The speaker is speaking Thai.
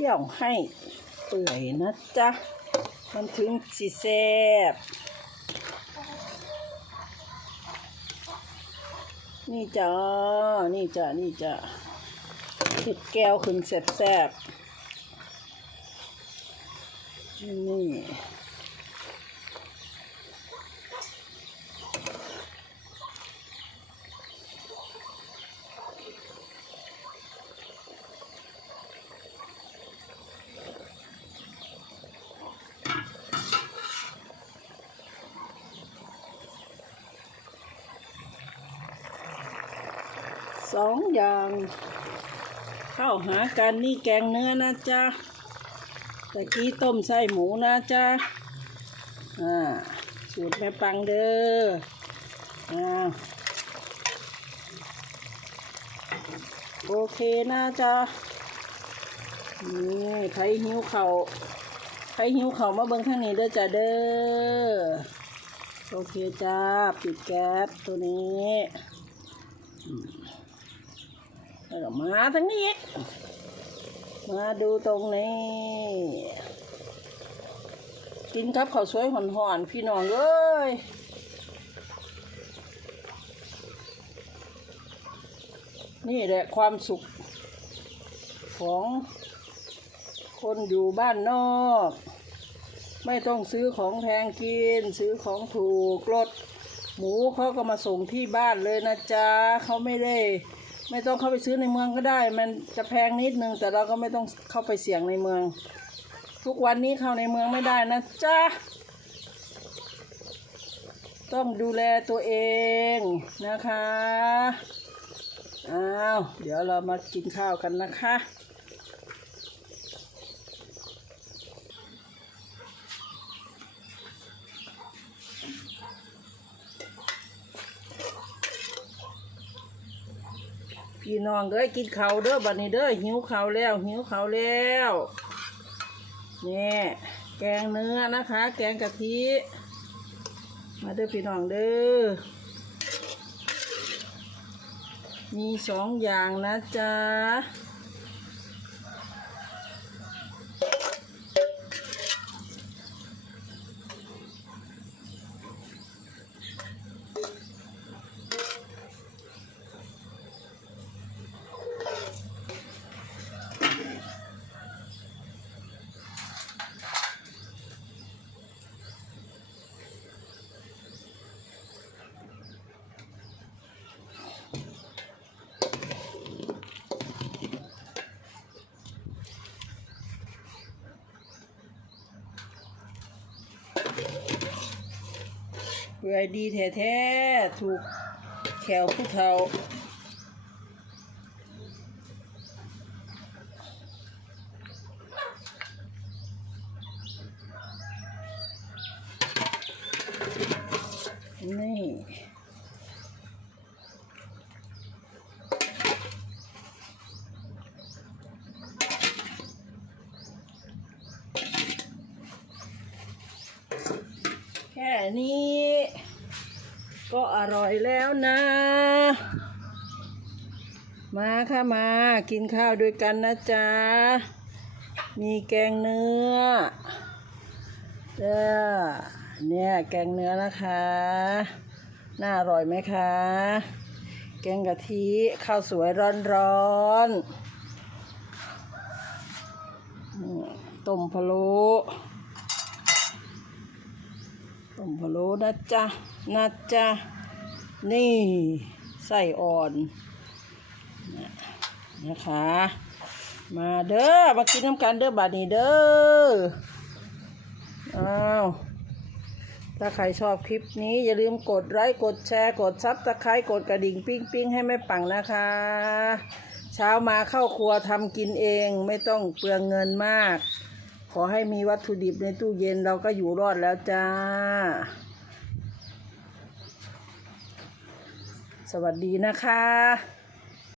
คี่ยวให้เปื่อยนะจ๊ะ มันถึงสีแซ่บนี่จ้า นี่จ้า นี่จ้าติดแก้วขึ้นแซ่บๆนี่ สองอย่าง เข้าหากันนี่แกงเนื้อนะจ๊ะตะกี้ต้มไส้หมูนะจ๊ะอ่าสูตรแม่ปังเด้ออ่าโอเคนะจ๊ะนี่ใครหิวเขาวใครหิวเข่ามาเบิ่งทางนี้เด้อจ้ะเด้อโอเคจ้า ปิดแก๊สตัวนี้ แล้วก็มาทั้งนี้อีกมาดูตรงนี้ กินกับข้าวสวยห่อนๆพี่น้องเอ้ยนี่แหละความสุขของคนอยู่บ้านนอก ไม่ต้องซื้อของแพงกิน ซื้อของถูกรถหมูเขาก็มาส่งที่บ้านเลยนะจ๊ะเขาไม่ได้ ไม่ต้องเข้าไปซื้อในเมืองก็ได้ มันจะแพงนิดนึง แต่เราก็ไม่ต้องเข้าไปเสี่ยงในเมือง ทุกวันนี้เข้าในเมืองไม่ได้นะจ๊ะต้องดูแลตัวเองนะคะ อ้าว เดี๋ยวเรามากินข้าวกันนะคะ พี่น้องเอ้ยกินข้าวเด้อบัดนี้เด้อหิวข้าวแล้ว หิวข้าวแล้วนี่แกงเนื้อนะคะ แกงกะทิมาเด้อพี่น้องเด้อมีสองอย่างนะจ๊ะ เปื่อยดีแท้ๆถูกแขวผู้เฒ่านี่ ค่นี้ ก็อร่อยแล้วนะ มาค่ะมากินข้าวด้วยกันนะจ๊ะ มีแกงเนื้อเด้อเนี่ยแกงเนื้อนะคะ น่าอร่อยไหมคะ แกงกะทิข้าวสวยร้อนๆต้มพะโล้ มพะโล้นะจ๊ะนะจ๊ะนี่ไส้อ่อนนะคะ มาเด้อมากินน้ำกันเด้อบาดนี้เด้ออ้าวถ้าใครชอบคลิปนี้อย่าลืมกดไลค์กดแชร์กดซับสไครต์กดกระดิ่งปิ้งปิ้งให้แม่ปังนะคะ เช้ามาเข้าครัวทำกินเองไม่ต้องเปลืองเงินมาก อให้มีวัตถุดิบในตู้เย็นเราก็อยู่รอดแล้วจ้า สวัสดีนะคะ